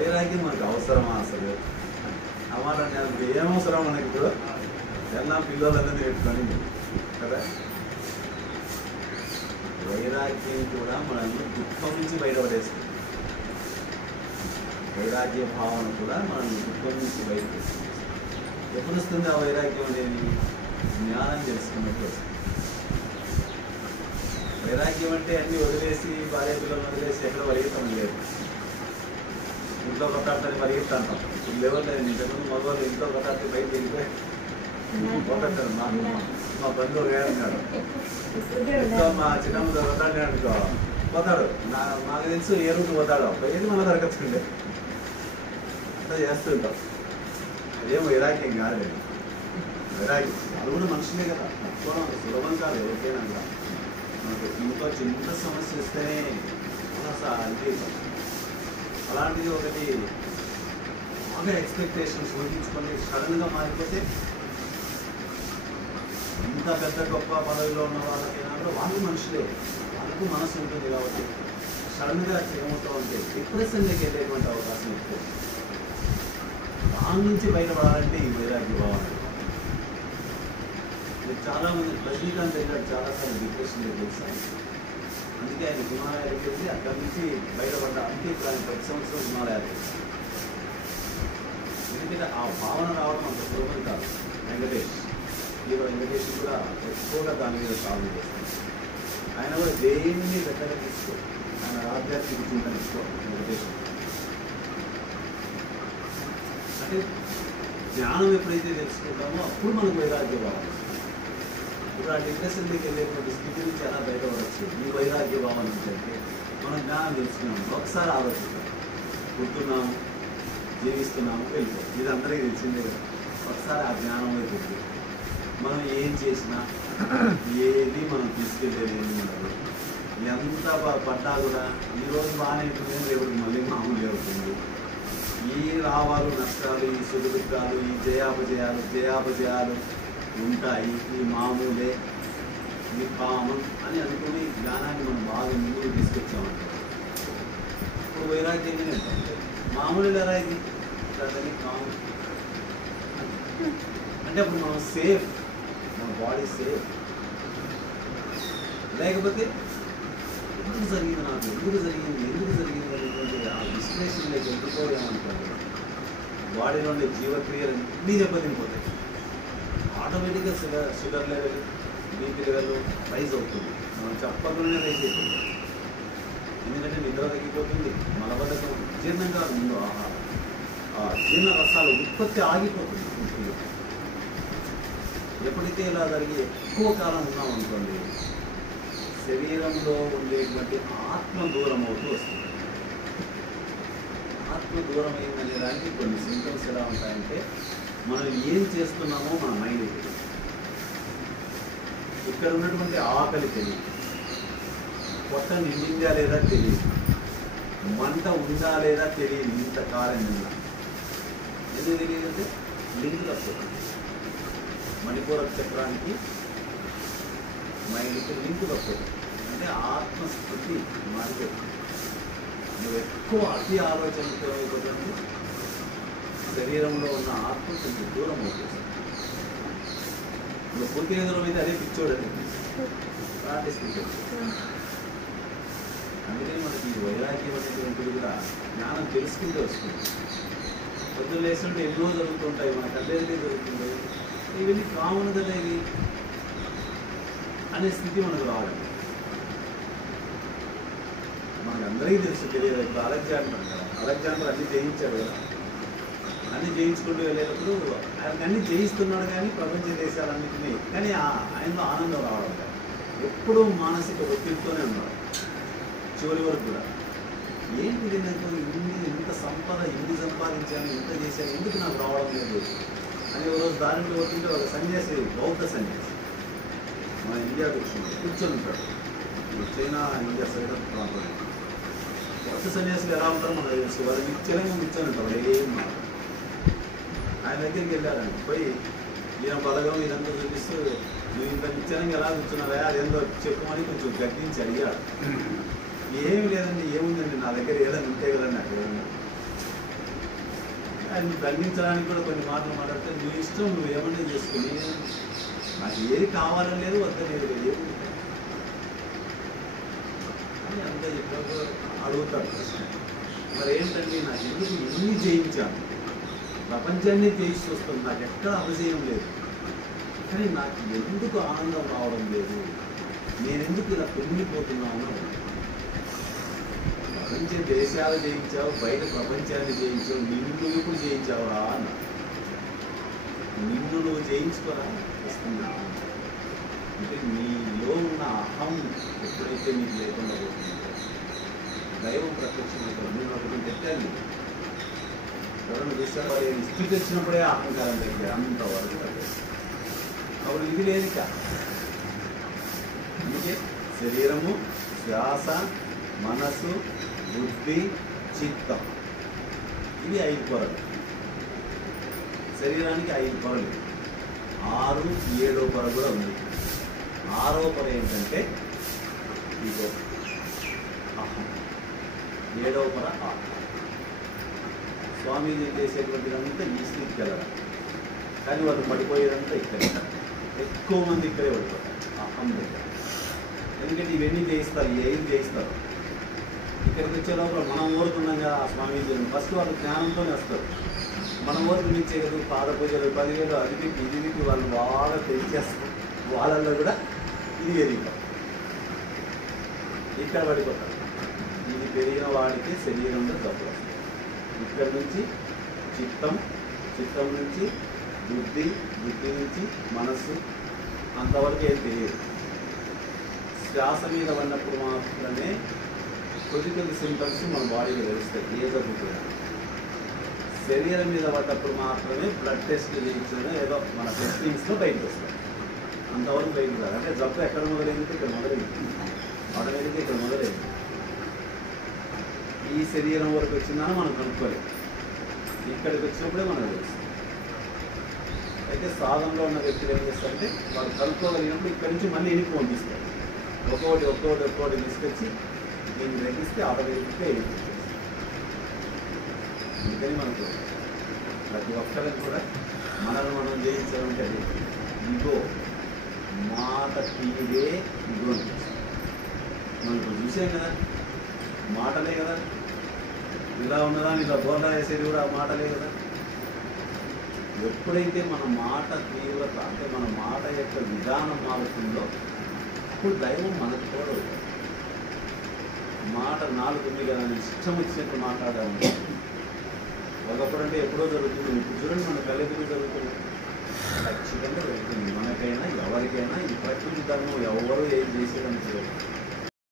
వైరాగ్యం మనకు అవసరమా అసలు? అమ్మాట ఏమవసరం మనకి ఇప్పుడు? ఎలా పిల్లలందరినీ పెట్టుకొని కదా. వైరాగ్యం కూడా మనల్ని దుఃఖం నుంచి బయటపడేస్తుంది. వైరాగ్య భావన కూడా మనల్ని దుఃఖం నుంచి బయటపడేస్తుంది. ఎప్పుడు వస్తుంది ఆ వైరాగ్యం అనేది? జ్ఞానం తెలుసుకున్నట్టు వస్తుంది. వైరాగ్యం అంటే అన్ని వదిలేసి భార్య పిల్లలను వదిలేసి ఎక్కడ పరిగెత్తం లేదు. ఇంట్లో కొట్టాడని పరిగెత్తా అంటాం. ఇప్పుడు ఎవరు లేదు. ఇంతకుముందు మగవాళ్ళు ఇంట్లో కొట్టాడితే బయటకు వెళ్ళిపోయి కొట్టాడు. మా బంధువు వేడున్నాడు. ఇంట్లో మా చిన్నమ్మ కొట్టాడు అనుకో పోతాడు. నాకు తెలుసు ఏ రూట్ పోతాడో ఏది మన దొరకచ్చుకుండే అంతా చేస్తుంటాం. అదేం వైరాగ్యం కాదు. వైరాగ్యం వాళ్ళు కూడా మనుషులే కదా. తక్కువ సులభం కాదు ఎవరికైనా కూడా. మనకు ఇంకో చిన్న సమస్య వస్తేనే అంటే అలాంటిది ఒకటి బాగా ఎక్స్పెక్టేషన్స్ ఊహించుకొని సడన్గా మారిపోతే ఇంత పెద్ద గొప్ప పదవిలో ఉన్న వాళ్ళకైనా కూడా వాళ్ళు మనుషులే, వాళ్ళకు మనసు ఉంటుంది కాబట్టి సడన్గా ఏమవుతూ ఉంటే డిప్రెషన్లోకి వెళ్ళేటువంటి అవకాశం ఎక్కువ. దాని నుంచి బయటపడాలంటే ఈ వైరాగ్య భావన. చాలామంది రజనీకాంత్ వెళ్ళాడు చాలాసార్లు డిప్రెషన్లో తెలుసాను. అందుకే ఆయన హిమాలయాలకు వెళ్ళి అక్కడి నుంచి బయటపడ్డా. అందుకే ఇప్పుడు ఆయన ప్రతి సంవత్సరం హిమాలయాలు. ఎందుకంటే ఆ భావన రావడం అంత సులభం కాదు. వెంకటేష్ హీరో వెంకటేష్ కూడా ఎక్కువగా దాని మీద సాగు చేస్తాడు. ఆయన కూడా దేన్ని దగ్గర తీసుకో, ఆయన ఆధ్యాత్మిక చింతన తీసుకో వెంకటేష్. అంటే జ్ఞానం ఎప్పుడైతే తెలుసుకుంటామో అప్పుడు మనకు వైరాగ్య భావన. ఇప్పుడు ఆ డిప్రెషన్కి వెళ్ళేటువంటి స్థితి నుంచి ఎలా బయటపడవచ్చు ఈ వైరాగ్య భావన నుంచి అంటే మనం జ్ఞానం తెలుసుకున్నాము. ఒకసారి ఆలోచిస్తాం. పుట్టున్నాము, జీవిస్తున్నాము, వెళ్ళిపోతాం. ఇది అందరికీ తెలిసిందే కదా. ఒకసారి ఆ జ్ఞానం అయిపోతుంది. మనం ఏం చేసినా ఏది మనం తీసుకెళ్ళేది ఏమి ఉండదు. ఎంత పడ్డా కూడా ఈరోజు బాగానే ఉంటుంది, రేపు మళ్ళీ మామూలు అవుతుంది. ఈ లాభాలు నష్టాలు, ఈ సుఖదుఖాలు, ఈ జయాపజయాలు ఉంటాయి. ఈ మామూలే, ఇది కామన్ అని అనుకుని జ్ఞానాన్ని మనం బాగా ముందుకు తీసుకొచ్చామంటారు. ఇప్పుడు వైరాగ్యంగా ఏంటంటే మామూలు ఎలా ఇది దాన్ని కామన్ అంటే అప్పుడు మనం సేఫ్, మన బాడీ సేఫ్. లేకపోతే ఎందుకు జరిగింది అనేటువంటి ఆ విశ్లేషణలోకి వెళ్ళిపోయామనుకోండి బాడీలో ఉండే జీవక్రియలు అన్నీ దెబ్బతినిపోతాయి. ఆటోమేటిక్గా sugar level, BP level rise అవుతుంది. మనం చెప్పకుండానే రైజ్ అవుతుంది. ఎందుకంటే నిద్ర తగ్గిపోతుంది, మలబద్ధకం, జీర్ణంగా ముందు ఆహారం, జీర్ణ రసాలు ఉత్పత్తి ఆగిపోతుంది. ఎప్పటికే ఇలా జరిగి ఎక్కువ కాలం ఉన్నామనుకోండి శరీరంలో ఉండేటువంటి ఆత్మ దూరం అవుతూ వస్తుంది. ఆత్మ దూరం అయిందనే దానికి కొన్ని సింటమ్స్ ఎలా ఉంటాయంటే మనం ఏం చేస్తున్నామో మన మైండ్ తెలియదు. ఇక్కడ ఉన్నటువంటి ఆకలి తెలియదు, పొట్ట నిండిందా లేదా తెలియదు, మంట ఉందా లేదా తెలియదు. ఇంతకాలం నిన్న ఎందుకు తెలియదు అంటే లింక్ తప్పుతుంది. మణిపూరక చక్రానికి మైండ్కి లింక్ తప్పుతుంది. అంటే ఆత్మస్థితి మారిపోతుంది. నువ్వు ఎక్కువ అతి ఆలోచనతో అయిపోతుంది, శరీరంలో ఉన్న ఆత్మ కొంచెం దూరం అవుతుంది. నువ్వు పూర్తిగా దూరం అయితే అదే పిచ్చోడని ప్రార్థిస్తుంది. అందుకని మనకి ఈ వైరాగ్యం అనేటువంటిది కూడా జ్ఞానం తెలుసుకుంటూ వస్తుంది. పొద్దున్న లేస్తుంటే ఎన్నో జరుగుతుంటాయి, మన కళ్ళేదే జరుగుతుంది. ఇవన్నీ కామన్ కదా ఇవి అనే స్థితి మనకు రావాలి. మనకు అందరికీ తెలుసు తెలియదు. ఇప్పుడు అలెగ్జాండర్ అన్ని జయించాడు కదా. అన్ని జయించుకుంటూ వెళ్ళేటప్పుడు ఆయన అన్ని జయిస్తున్నాడు కానీ ప్రపంచ దేశాలన్నింటినీ, కానీ ఆయనలో ఆనందం రావడం కాదు. ఎప్పుడూ మానసిక ఒత్తిడితోనే ఉన్నాడు చివరి వరకు కూడా. ఏంటి నాకు ఇంత సంపద, ఇన్ని సంపాదించాను, ఇంత చేశాను, ఎందుకు నాకు రావడం లేదు అని ఒక రోజు దారిలో పోతుంటే ఒక సన్యాసి, బౌద్ధ సన్యాసి మన ఇండియా కూర్చొని ఉంటాడు. చైనా ఇండియా సైడ్ ప్రాంతం. బౌద్ధ సన్యాసులు ఎలా ఉంటారో మనకు తెలుసు. వాళ్ళు నిత్యంగా కూర్చొని ఉంటారు, ఏం మాట. ఆయన దగ్గరికి వెళ్ళారండి. పోయి ఈయన బలగం ఇదంతా చూపిస్తూ నువ్వు ఇంత నిత్యంగా ఎలా కూర్చున్నావా అదేందో చెప్పుమని కొంచెం గద్దించి అడిగాడు. ఏమి లేదండి, ఏముందండి నా దగ్గర ఏదైనా ఉంటే కదండి అక్కడ ఆయన దండించడానికి కూడా కొన్ని మాటలు మాట్లాడితే నీ ఇష్టం, నువ్వు ఏమన్నా చేసుకుని, నాకు ఏది కావాలని లేదు, వద్దలేదు, ఏది అని అంతా చెప్పినప్పుడు అడుగుతాడు ప్రశ్న. మరి ఏంటండి, నాకు ఎందుకు ఎన్ని జయించాను, ప్రపంచాన్ని జయించి వస్తుంది, నాకు ఎక్కడ అపజయం లేదు, కానీ నాకు ఎందుకు ఆనందం రావడం లేదు, నేనెందుకు ఇలా పొంగిపోతున్నాను? ప్రపంచ దేశాలు జయించావు, బయట ప్రపంచాన్ని జయించావు, నిన్ను ఇప్పుడు జయించావురా అన్న. నిన్ను నువ్వు జయించుకోరా వస్తున్నా అంటే నీలో ఉన్న అహం ఎప్పుడైతే నీకు లేకుండా పోతుందో దైవం ప్రత్యక్షమవుతాడు. నేను ఒకటి పెట్టాను, ఎవరైనా చూస్తారు వారు స్థితి వచ్చినప్పుడే అహంకారం దగ్గర అంతవరకు అప్పుడు ఇది లేదు. అందుకే శరీరము, శ్వాస, మనసు, బుద్ధి, చిత్తం, ఇవి 5 పొరలు. శరీరానికి 5 పొరలు, 6, 7వ పొర కూడా ఉంది. 6వ పొర ఏంటంటే ఇదో అహం, 7వ పొర ఆహం. స్వామీజీ చేసేటువంటిదంతా ఈ స్థితికి వెళ్ళడం, కానీ వాళ్ళు పడిపోయేదంతా ఇక్కడ. ఎక్కువ మంది ఇక్కడే పడిపోతారు అహం దగ్గర. ఎందుకంటే ఇవన్నీ చేయిస్తారు, ఏం చేయిస్తారు. ఇక్కడికి వచ్చే లోపల మనం ఓరుతున్నాం కదా ఆ స్వామీజీని, ఫస్ట్ వాళ్ళు జ్ఞానంతోనే వస్తారు. మనం ఓరుకు మించేయదు, పాద పూజలు, 10,000 అది ఇది వాళ్ళు బాగా తెలిచేస్తారు. వాళ్ళల్లో కూడా ఇది ఎదిగుతారు, ఇక్కడ పడిపోతారు. ఇది పెరిగిన వాడికి శరీరంలో జబ్బులు వస్తాయి. ఇక్కడ నుంచి చిత్తం, చిత్తం నుంచి బుద్ధి, బుద్ధి నుంచి మనస్సు, అంతవరకు ఏం తెలియదు. శ్వాస మీద పడినప్పుడు మాత్రమే కొద్ది సింటమ్స్ మన బాడీలో తెలుస్తాయి, ఏ జబ్బు కూడా. శరీరం మీద పడ్డప్పుడు మాత్రమే బ్లడ్ టెస్ట్ చేయించడం ఏదో మన టెస్టింగ్స్లో బయటకు వస్తాయి, అంతవరకు బయటకు రాదు. అంటే జబ్బు ఎక్కడ మొదలైంది, ఇక్కడ మొదలైంది, ఆటోమేటిక్గా ఇక్కడ మొదలైంది. ఈ శరీరం వరకు వచ్చిందని మనం కనుక్కోలేదు, ఇక్కడికి వచ్చినప్పుడే మనకు తెలుస్తుంది. అయితే సాధనలో ఉన్న వ్యక్తులు ఏం చేస్తారంటే వాళ్ళు కనుక్కోగలిగినప్పుడు ఇక్కడి నుంచి మళ్ళీ ఎనికి పంపిస్తారు. ఒక్కొక్కటి తీసుకొచ్చి దీన్ని తగ్గిస్తే ఆటోమేటిక్గా ఎనికి. అందుకని మనకు ప్రతి ఒక్కరికి కూడా మనల్ని మనం జయించాలంటే ఇగో మాట తీరే ఇగో మనం ఇప్పుడు చూసాం కదా, మాటలే కదా. ఇలా ఉన్నదా ఇలా బోర్లా వేసేది కూడా ఆ మాటలే కదా. ఎప్పుడైతే మన మాట తీవ్రత అంటే మన మాట యొక్క విధానం మారుతుందో అప్పుడు దైవం మనకు కూడా మాట 4 ఉంది కదా, ఇష్టం వచ్చినట్టు మాట్లాడాము. ఒకప్పుడు అంటే ఎప్పుడో జరుగుతుంది, ఇప్పుడు చూడండి మన కళ్ళెదురు జరుగుతుంది. ఖచ్చితంగా జరుగుతుంది. మనకైనా ఎవరికైనా ఈ ప్రకృతి ధర్మం ఎవరు ఏం చేసేదని చూడండి.